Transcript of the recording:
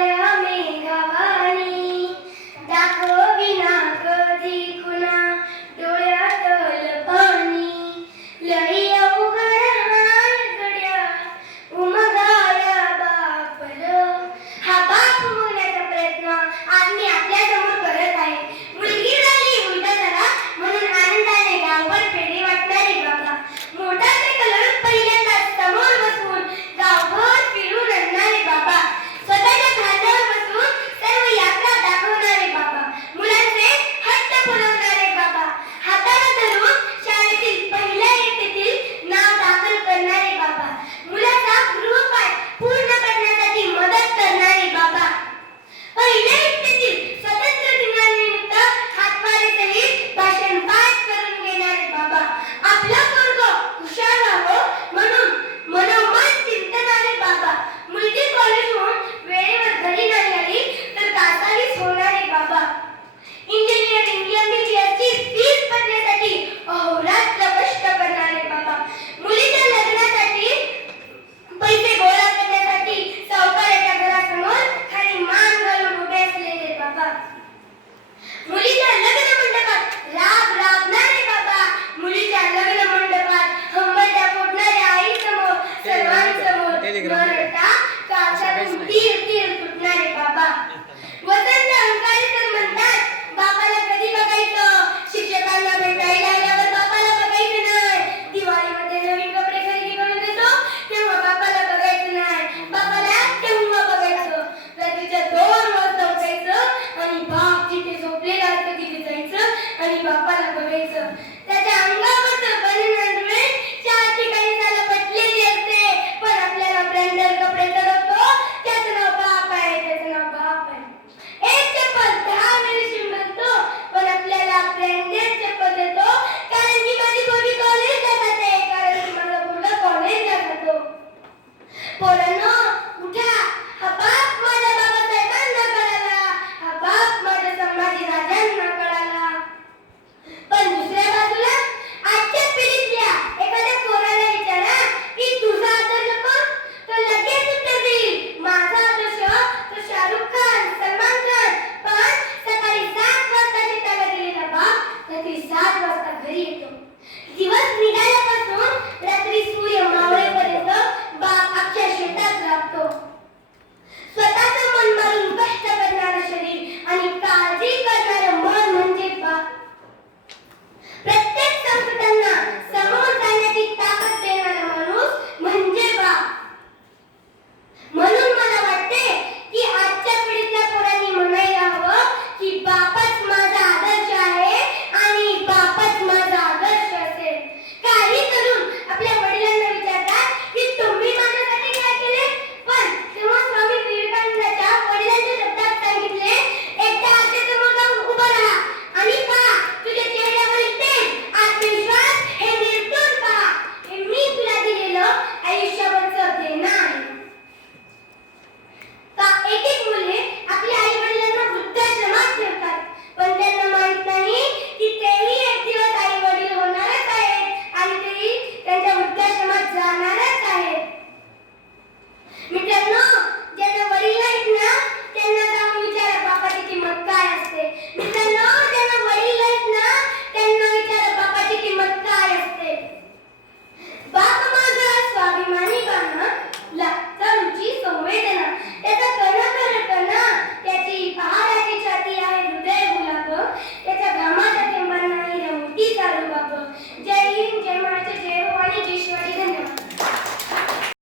Yeah. Amén.